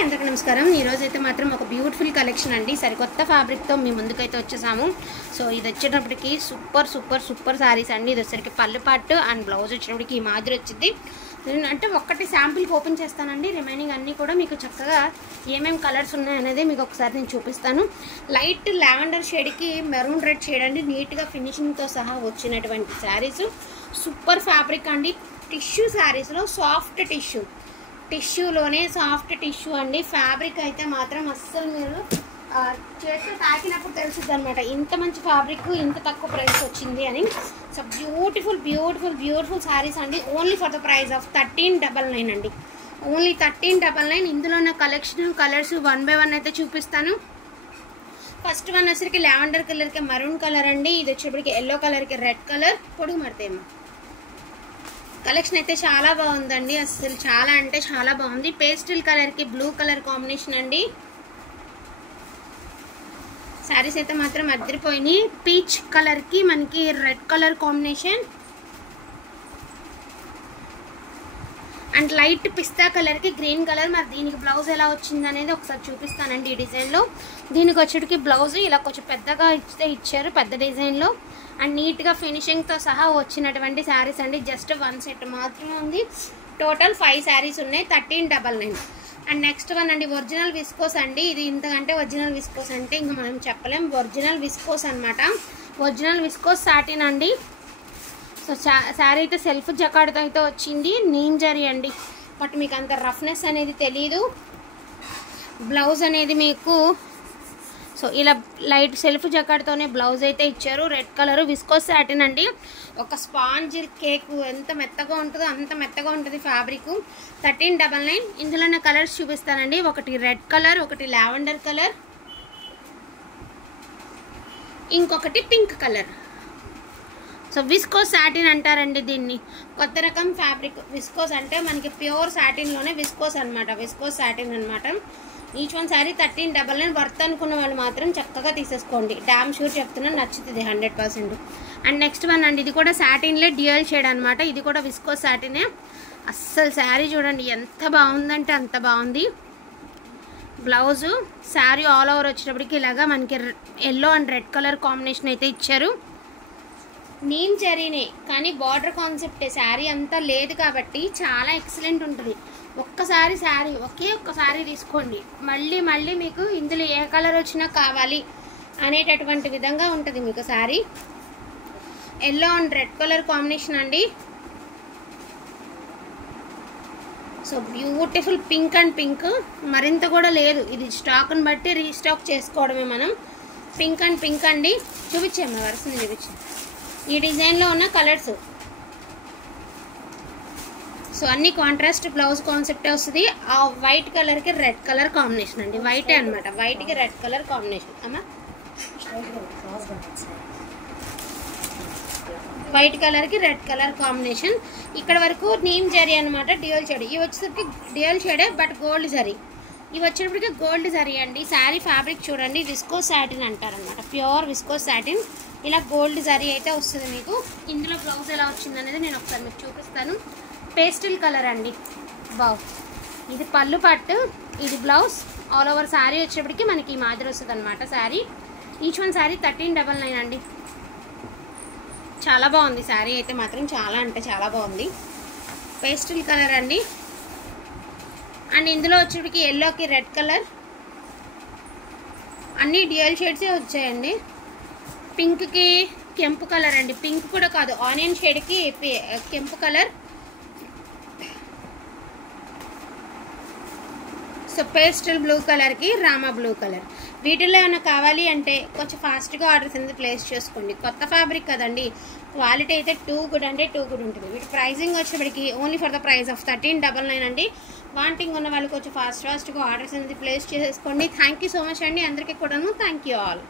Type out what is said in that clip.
అందరికీ నమస్కారం. ఈరోజైతే మాత్రం ఒక బ్యూటిఫుల్ కలెక్షన్ అండి. సరికొత్త ఫ్యాబ్రిక్తో మీ ముందుకైతే వచ్చేసాము. సో ఇది వచ్చేటప్పటికి సూపర్ సూపర్ సూపర్ శారీస్ అండి. ఇది వచ్చేసరికి పళ్ళు పాటు అండ్ బ్లౌజ్ వచ్చేటప్పటికి ఈ మాదిరి వచ్చింది. అంటే ఒక్కటి శాంపుల్కి ఓపెన్ చేస్తానండి. రిమైనింగ్ అన్నీ కూడా మీకు చక్కగా ఏమేమి కలర్స్ ఉన్నాయనేది మీకు ఒకసారి నేను చూపిస్తాను. లైట్ లావెండర్ షేడ్కి మెరూన్ రెడ్ షేడ్ అండి. నీట్గా ఫినిషింగ్తో సహా వచ్చినటువంటి శారీస్. సూపర్ ఫ్యాబ్రిక్ అండి. టిష్యూ శారీస్లో సాఫ్ట్ టిష్యూలోనే సాఫ్ట్ టిష్యూ అండి. ఫ్యాబ్రిక్ అయితే మాత్రం అస్సలు మీరు చేతితో తాకినప్పుడు తెలుస్తుంది అనమాట, ఇంత మంచి ఫ్యాబ్రిక్ ఇంత తక్కువ ప్రైస్ వచ్చింది అని. So beautiful beautiful beautiful saris అండి. Only for the price of 1399 అండి. ఓన్లీ 1399. ఇందులో ఉన్న కలెక్షన్ కలర్స్ 1 by 1 అయితే చూపిస్తాను. ఫస్ట్ వన్ వచ్చరికి లావెండర్ కలర్కి మరూన్ కలర్ అండి. ఇది వచ్చేప్పటికి ఎల్లో కలర్కి రెడ్ కలర్. పొడుగు మడతేమో కలెక్షన్ అయితే చాలా బాగుందండి. అసలు చాలా అంటే చాలా బాగుంది. పేస్టల్ కలర్కి బ్లూ కలర్ కాంబినేషన్ అండి. శారీస్ అయితే మాత్రం అదిరిపోయినాయి. పీచ్ కలర్కి మనకి red colour combination and light pista కలర్కి గ్రీన్ కలర్. మరి దీనికి బ్లౌజ్ ఎలా వచ్చింది అనేది ఒకసారి చూపిస్తానండి. ఈ డిజైన్లో దీనికి వచ్చేటికి బ్లౌజ్ ఇలా కొంచెం పెద్దగా ఇచ్చారు, పెద్ద డిజైన్లో అండ్ నీట్గా ఫినిషింగ్తో సహా వచ్చినటువంటి శారీస్ అండి. జస్ట్ 1 సెట్ మాత్రమే ఉంది. టోటల్ 5 శారీస్ ఉన్నాయి. 1399. అండ్ నెక్స్ట్ వన్ అండి ఒరిజినల్ విస్కోస్ అండి. ఇది ఇంతకంటే ఒరిజినల్ విస్కోస్ అంటే ఇంకా మనం చెప్పలేం. ఒరిజినల్ విస్కోస్ అనమాట. ఒరిజినల్ విస్కోస్ సాటిన్ అండి. సో శారీ అయితే సెల్ఫ్ జకాడ్తో అయితే వచ్చింది. నీమ్ జరీ అండి. బట్ మీకు అంత రఫ్నెస్ అనేది తెలీదు. బ్లౌజ్ అనేది మీకు సో ఇలా లైట్ సెల్ఫ్ జకాడ్తోనే బ్లౌజ్ అయితే ఇచ్చారు. రెడ్ కలర్ విస్కోస్ సాటిన్ అండి. ఒక స్పాంజ్ కేక్ ఎంత మెత్తగా ఉంటుందో అంత మెత్తగా ఉంటుంది ఫ్యాబ్రిక్. 1399. ఇందులోనే కలర్స్ చూపిస్తానండి. ఒకటి రెడ్ కలర్, ఒకటి లావెండర్ కలర్, ఇంకొకటి pink colour. So viscose satin అంటారండి దీన్ని. కొత్త రకం ఫ్యాబ్రిక్. విస్కోస్ అంటే మనకి ప్యూర్ సాటిన్లోనే విస్కోస్ అనమాట. విస్కోస్ సాటిన్ అనమాట. Each one sari 1399. వర్త్ అనుకున్న వాళ్ళు మాత్రం చక్కగా తీసేసుకోండి. డామ్ షూర్ చెప్తున్నాను, నచ్చుతుంది 100%. అండ్ నెక్స్ట్ వన్ అండి. ఇది కూడా సాటిన్లే డ్యూయల్ షేడ్ అనమాట. ఇది కూడా విస్కోస్ సాటినే. అస్సలు శారీ చూడండి ఎంత బాగుందంటే అంత బాగుంది. బ్లౌజు శారీ ఆల్ ఓవర్ వచ్చేటప్పటికి ఇలాగా మనకి yellow and red colour combination అయితే ఇచ్చారు. నీమ్ జరీనే కానీ బార్డర్ కాన్సెప్టే. శారీ అంతా లేదు కాబట్టి చాలా ఎక్సలెంట్ ఉంటుంది. ఒక్కసారి శారీ ఒక్కసారి తీసుకోండి. మళ్ళీ మళ్ళీ మీకు ఇందులో ఏ కలర్ వచ్చినా కావాలి అనేటటువంటి విధంగా ఉంటుంది మీకు sari. Yellow and red colour combination అండి. So beautiful pink and pink. మరింత కూడా లేదు, ఇది స్టాక్ని బట్టి రీస్టాక్ చేసుకోవడమే మనం. పింక్ అండ్ పింక్ అండి. చూపించాము వరుసని చూపించాము. ఈ డిజైన్లో ఉన్న కలర్స్. సో అన్ని కాంట్రాస్ట్ బ్లౌజ్ కాన్సెప్టే వస్తుంది. ఆ వైట్ కలర్కి రెడ్ కలర్ కాంబినేషన్ అండి. వైటే అనమాట. వైట్కి రెడ్ కలర్ కాంబినేషన్. అమ్మా వైట్ కలర్కి రెడ్ కలర్ కాంబినేషన్. ఇక్కడ వరకు నీమ్ జరీ అనమాట. Dual shade. ఇవి వచ్చేసరికి డ్యూయల్ షేడే బట్ గోల్డ్ జరీ. ఇవి వచ్చేటప్పటికి గోల్డ్ జరీ అండి. శారీ ఫ్యాబ్రిక్ చూడండి విస్కోస్ సాటిన్ అంటారనమాట. Pure viscose satin. ఇలా గోల్డ్ జరీ అయితే వస్తుంది మీకు. ఇందులో బ్లౌజ్ ఎలా వచ్చింది అనేది నేను ఒకసారి మీకు చూపిస్తాను. పేస్టల్ కలర్ అండి. బావ్. ఇది పళ్ళు పట్టు, ఇది బ్లౌజ్. ఆల్ ఓవర్ శారీ వచ్చేప్పటికి మనకి ఈ మాదిరి వస్తుంది అనమాట శారీ. ఈచ్ వన్ శారీ 1399 అండి. చాలా బాగుంది శారీ అయితే మాత్రం. చాలా అంటే చాలా బాగుంది. పేస్టల్ కలర్ అండి. అండ్ ఇందులో వచ్చేప్పటికి ఎల్లోకి రెడ్ కలర్. అన్నీ డ్యూయల్ షేడ్సే వచ్చాయండి. పింక్కి కెంపు కలర్ అండి. పింక్ కూడా కాదు, ఆనియన్ షేడ్కి కెంపు కలర్. సో పేస్టల్ బ్లూ కలర్కి రామా బ్లూ కలర్. వీటిల్లో ఏమైనా కావాలి అంటే కొంచెం ఫాస్ట్గా ఆర్డర్స్ అనేది ప్లేస్ చేసుకోండి. కొత్త ఫ్యాబ్రిక్ కదండి. క్వాలిటీ అయితే టూ గుడ్ అంటే టూ గుడ్ ఉంటుంది. వీటి ప్రైజింగ్ వచ్చేప్పటికి only for the price of 1399 అండి. వాంటింగ్ ఉన్న వాళ్ళు కొంచెం ఫాస్ట్గా ఆర్డర్స్ అనేది ప్లేస్ చేసుకోండి. థ్యాంక్ యూ సో మచ్ అండి అందరికీ కూడాను. Thank you all.